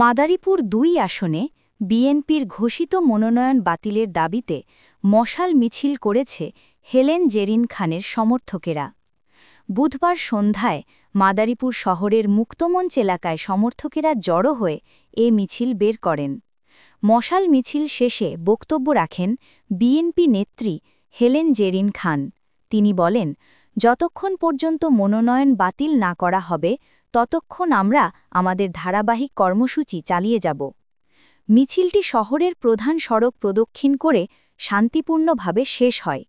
মাদারীপুর ২ আসনে বিএনপির ঘোষিত মনোনয়ন বাতিলের দাবিতে মশাল মিছিল করেছে হেলেন জেরিন খানের সমর্থকেরা। বুধবার সন্ধ্যায় মাদারীপুর শহরের মুক্তমঞ্চ এলাকায় সমর্থকেরা জড়ো হয়ে এ মিছিল বের করেন। মশাল মিছিল শেষে বক্তব্য রাখেন বিএনপি নেত্রী হেলেন জেরিন খান। তিনি বলেন, যতক্ষণ পর্যন্ত মনোনয়ন বাতিল না করা হবে ততক্ষণ আমরা আমাদের ধারাবাহিক কর্মসূচি চালিয়ে যাব। মিছিলটি শহরের প্রধান সড়ক প্রদক্ষিণ করে শান্তিপূর্ণভাবে শেষ হয়।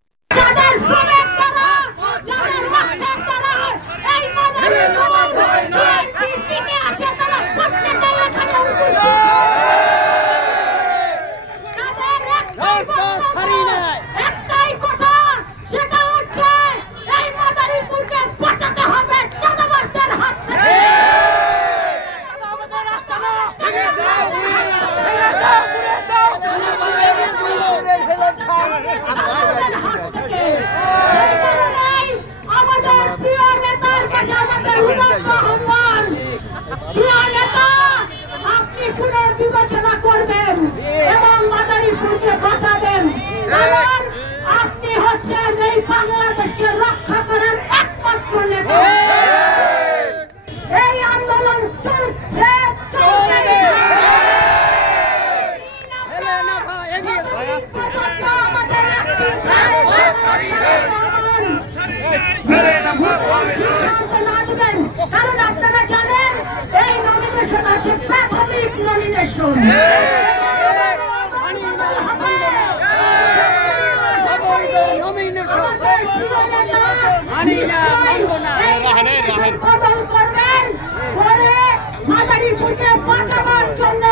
আপনি পুনর্বিবেচনা করবেন এবং মাদারীপুরকে বাঁচাবেন। আপনি হচ্ছেন এই বাংলাদেশকে রক্ষা করার একমাত্র নেতা। এই আন্দোলন চলছে, কারণ আপনারা জানেন এই নমিনেশন আছে প্রাথমিক নমিনেশন। বদল করবেন করে মাদারীপুরকে বাঁচাবার জন্য